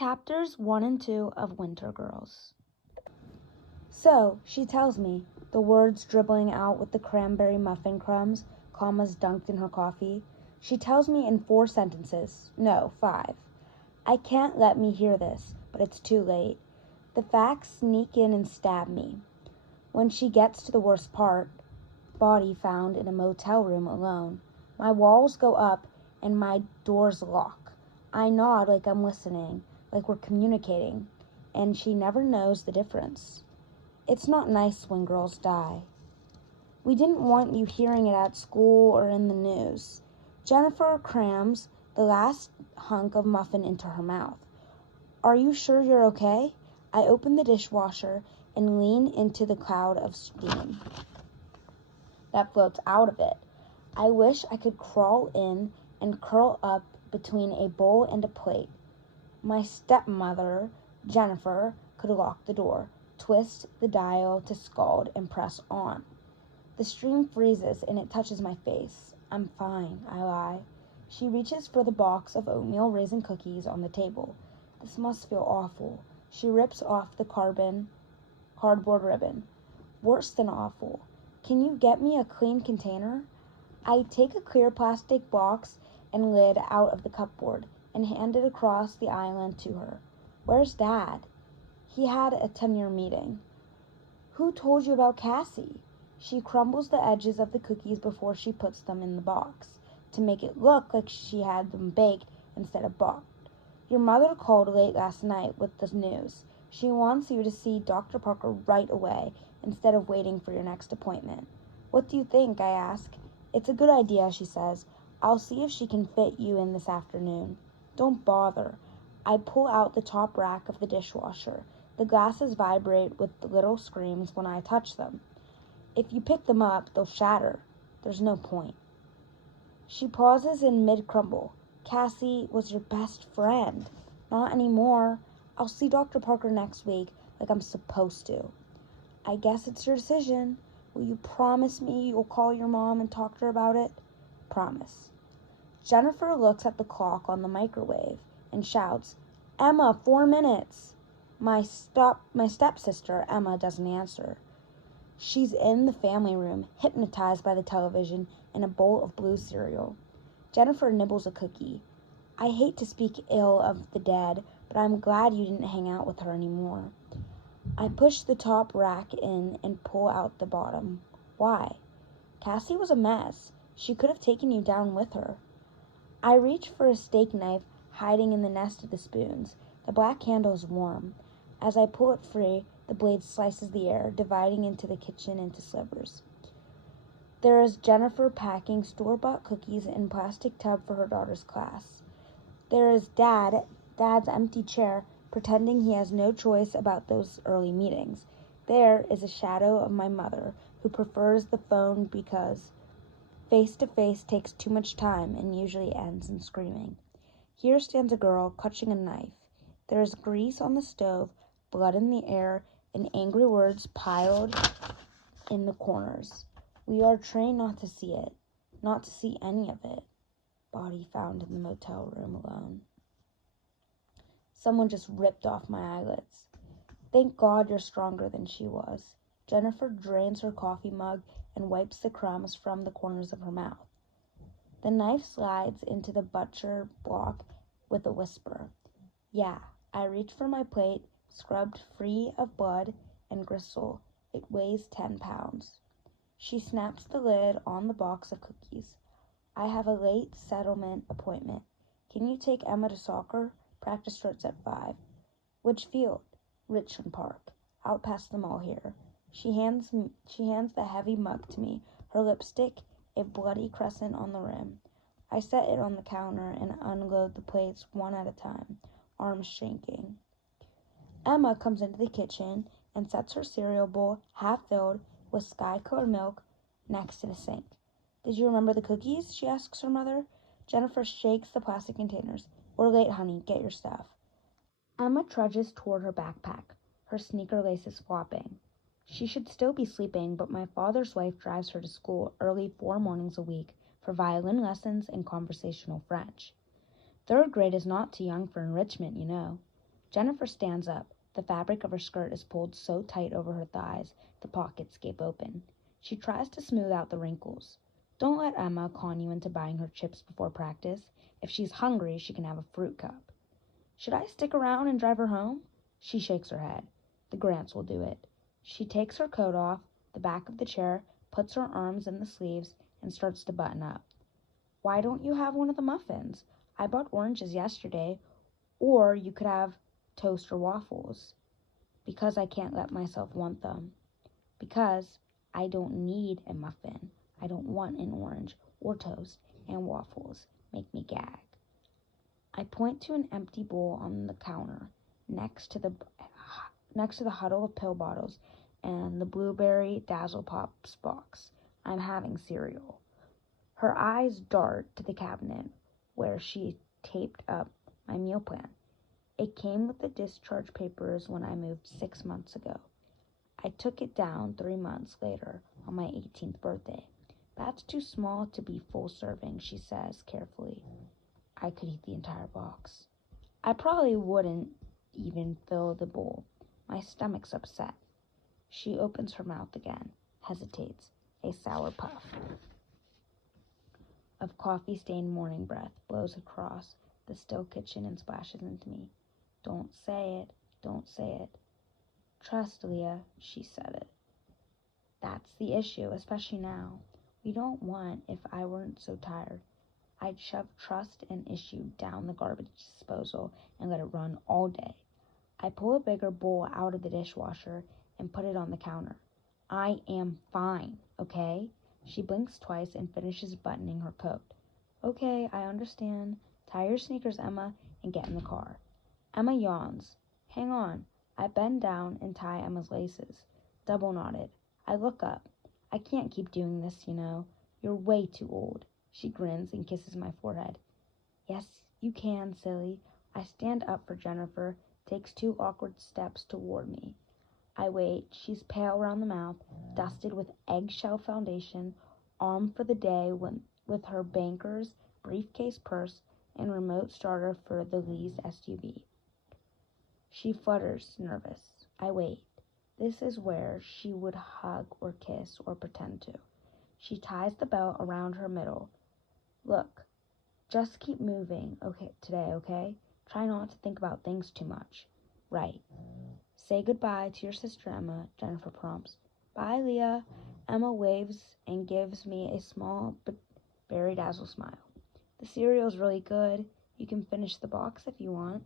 Chapters 1 and 2 of Wintergirls. So, she tells me, the words dribbling out with the cranberry muffin crumbs, commas dunked in her coffee. She tells me in 4 sentences. No, 5. I can't let me hear this, but it's too late. The facts sneak in and stab me. When she gets to the worst part, body found in a motel room alone. My walls go up and my doors lock. I nod like I'm listening, like we're communicating, and she never knows the difference. It's not nice when girls die. We didn't want you hearing it at school or in the news. Jennifer crams the last hunk of muffin into her mouth. Are you sure you're okay? I open the dishwasher and lean into the cloud of steam that floats out of it. I wish I could crawl in and curl up between a bowl and a plate. My stepmother, Jennifer, could lock the door, twist the dial to scald, and press on. The stream freezes and it touches my face. I'm fine, I lie. She reaches for the box of oatmeal raisin cookies on the table. This must feel awful. She rips off the cardboard ribbon. Worse than awful. Can you get me a clean container? I take a clear plastic box and lid out of the cupboard and hand it across the island to her. Where's Dad? He had a 10-year meeting. Who told you about Cassie? She crumbles the edges of the cookies before she puts them in the box, to make it look like she had them baked instead of bought. Your mother called late last night with the news. She wants you to see Dr. Parker right away, instead of waiting for your next appointment. What do you think? I ask. It's a good idea, she says. I'll see if she can fit you in this afternoon. Don't bother. I pull out the top rack of the dishwasher. The glasses vibrate with little screams when I touch them. If you pick them up, they'll shatter. There's no point. She pauses in mid-crumble. Cassie was your best friend. Not anymore. I'll see Dr. Parker next week like I'm supposed to. I guess it's your decision. Will you promise me you'll call your mom and talk to her about it? Promise. Jennifer looks at the clock on the microwave and shouts, Emma, 4 minutes. My stepsister, Emma, doesn't answer. She's in the family room, hypnotized by the television and a bowl of blue cereal. Jennifer nibbles a cookie. I hate to speak ill of the dead, but I'm glad you didn't hang out with her anymore. I push the top rack in and pull out the bottom. Why? Cassie was a mess. She could have taken you down with her. I reach for a steak knife hiding in the nest of the spoons. The black handle is warm. As I pull it free, the blade slices the air, dividing into the kitchen into slivers. There is Jennifer packing store-bought cookies in a plastic tub for her daughter's class. There is Dad's empty chair, pretending he has no choice about those early meetings. There is a shadow of my mother, who prefers the phone because face-to-face takes too much time and usually ends in screaming. Here stands a girl clutching a knife. There is grease on the stove, blood in the air, and angry words piled in the corners. We are trained not to see it, not to see any of it. Body found in the motel room alone. Someone just ripped off my eyelids. Thank God you're stronger than she was. Jennifer drains her coffee mug and wipes the crumbs from the corners of her mouth. The knife slides into the butcher block with a whisper. Yeah, I reach for my plate, scrubbed free of blood and gristle. It weighs 10 pounds. She snaps the lid on the box of cookies. I have a late settlement appointment. Can you take Emma to soccer? Practice starts at 5. Which field? Richmond Park. Out past the mall here. She hands the heavy mug to me, her lipstick a bloody crescent on the rim. I set it on the counter and unload the plates one at a time, arms shaking. Emma comes into the kitchen and sets her cereal bowl, half filled, with sky-colored milk, next to the sink. Did you remember the cookies? She asks her mother. Jennifer shakes the plastic containers. We're late, honey. Get your stuff. Emma trudges toward her backpack, her sneaker laces flopping. She should still be sleeping, but my father's wife drives her to school early 4 mornings a week for violin lessons and conversational French. 3rd grade is not too young for enrichment, you know. Jennifer stands up. The fabric of her skirt is pulled so tight over her thighs, the pockets gape open. She tries to smooth out the wrinkles. Don't let Emma con you into buying her chips before practice. If she's hungry, she can have a fruit cup. Should I stick around and drive her home? She shakes her head. The Grants will do it. She takes her coat off the back of the chair, puts her arms in the sleeves, and starts to button up. Why don't you have one of the muffins? I bought oranges yesterday, or you could have toast or waffles. Because I can't let myself want them. Because I don't need a muffin. I don't want an orange or toast, and waffles make me gag. I point to an empty bowl on the counter next to the huddle of pill bottles and the blueberry Dazzle Pops box. I'm having cereal. Her eyes dart to the cabinet where she taped up my meal plan. It came with the discharge papers when I moved 6 months ago. I took it down 3 months later on my 18th birthday. That's too small to be full serving, she says carefully. I could eat the entire box. I probably wouldn't even fill the bowl. My stomach's upset. She opens her mouth again, hesitates. A sour puff of coffee-stained morning breath blows across the still kitchen and splashes into me. Don't say it. Don't say it. Trust, Leah, she said it. That's the issue, especially now. We don't want, if I weren't so tired, I'd shove trust and issue down the garbage disposal and let it run all day. I pull a bigger bowl out of the dishwasher and put it on the counter. I am fine, okay? She blinks twice and finishes buttoning her coat. Okay, I understand. Tie your sneakers, Emma, and get in the car. Emma yawns. Hang on. I bend down and tie Emma's laces. Double knotted. I look up. I can't keep doing this, you know. You're way too old. She grins and kisses my forehead. Yes, you can, silly. I stand up for Jennifer, takes 2 awkward steps toward me. I wait. She's pale round the mouth, dusted with eggshell foundation, armed for the day with her banker's briefcase purse and remote starter for the Lee's SUV. She flutters, nervous. I wait. This is where she would hug or kiss or pretend to. She ties the belt around her middle. Look, just keep moving today, okay? Try not to think about things too much. Right. Say goodbye to your sister, Emma, Jennifer prompts. Bye, Leah. Emma waves and gives me a small but berry dazzle smile. The cereal's really good. You can finish the box if you want.